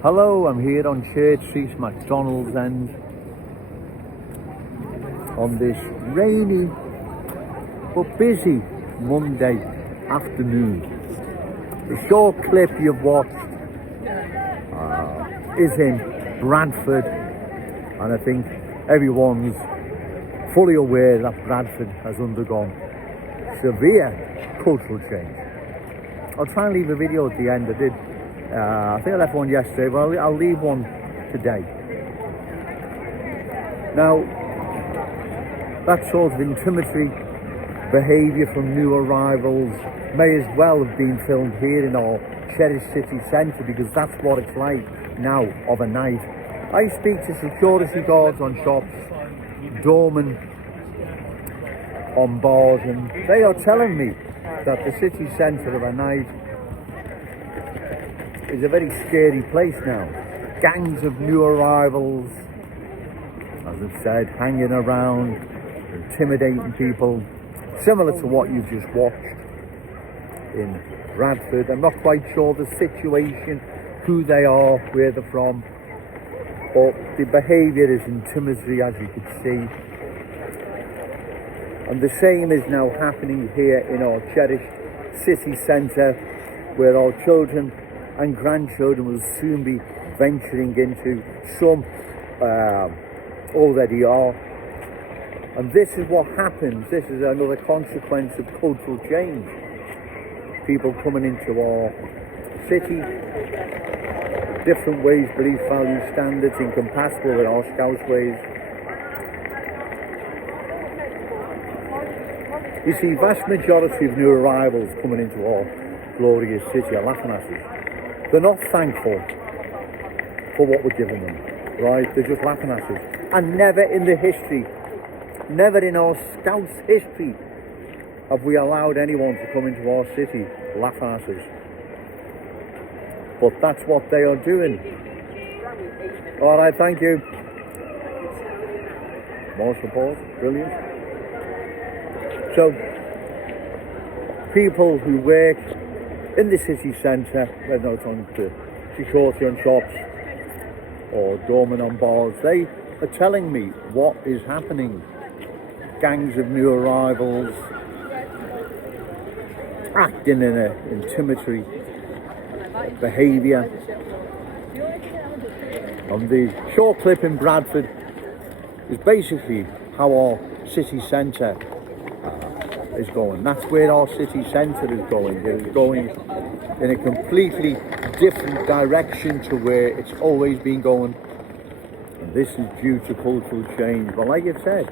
Hello, I'm here on Church Street, McDonald's End, on this rainy but busy Monday afternoon. The short clip you've watched is in Bradford, and I think everyone's fully aware that Bradford has undergone severe cultural change. I'll try and leave a video at the end. I think I left one yesterday, but I'll leave one today. Now, that sort of intimidatory behaviour from new arrivals may as well have been filmed here in our cherished city centre, because that's what it's like now of a night. I speak to security guards on shops, doormen on bars, and they are telling me that the city centre of a night is a very scary place now. Gangs of new arrivals, as I've said, hanging around, intimidating people, similar to what you've just watched in Bradford. I'm not quite sure the situation, who they are, where they're from, but the behaviour is intimidatory, as you can see. And the same is now happening here in our cherished city centre, where our children and grandchildren will soon be venturing into. Some already are. And this is what happens. This is another consequence of cultural change. People coming into our city, different ways, beliefs, values, standards, incompatible with our Scouse ways. You see, vast majority of new arrivals coming into our glorious city are laughing at us. They're not thankful for what we're giving them, right? They're just laughing at us. And never in the history, never in our Scouse history, have we allowed anyone to come into our city laughing at us. But that's what they are doing. All right, thank you. More support, brilliant. So, people who work in the city centre, whether it's on the security on shops or doormen on bars, they are telling me what is happening. Gangs of new arrivals, acting in an intimidatory behaviour. And the short clip in Bradford is basically how our city centre is going. That's where our city centre is going. It is going in a completely different direction to where it's always been going. And this is due to cultural change. But like I said,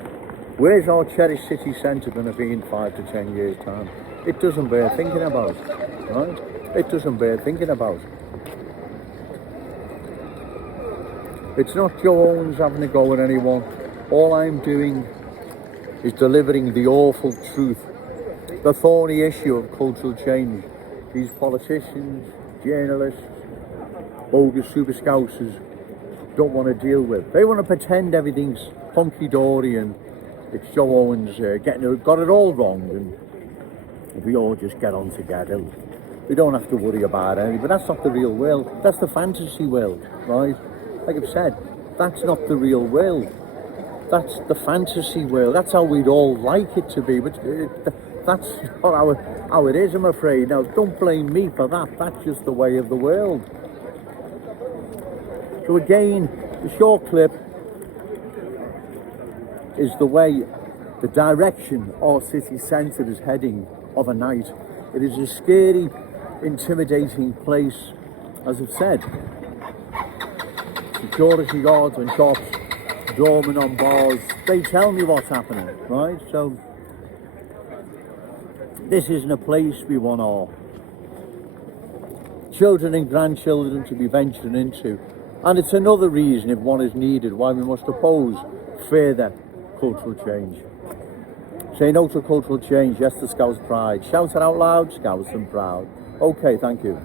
where's our cherished city centre going to be in 5 to 10 years' time? It doesn't bear thinking about, right? It doesn't bear thinking about. It's not Joe Owens having a go at anyone. All I'm doing is delivering the awful truth, the thorny issue of cultural change. These politicians, journalists, bogus super Scousers don't want to deal with. They want to pretend everything's hunky-dory and it's Joe Owens got it all wrong, and we all just get on together. We don't have to worry about anything. But that's not the real world. That's the fantasy world, right? Like I've said, that's not the real world. That's the fantasy world. That's how we'd all like it to be, but that's not how it is, I'm afraid. Now, don't blame me for that. That's just the way of the world. So again, the short clip is the direction our city centre is heading of a night. It is a scary, intimidating place, as I've said. Security guards on shops, doormen on bars, they tell me what's happening, right? So this isn't a place we want our children and grandchildren to be venturing into. And it's another reason, if one is needed, why we must oppose further cultural change. Say no to cultural change, yes to Scouse pride. Shout it out loud, Scouse and proud. Okay, thank you.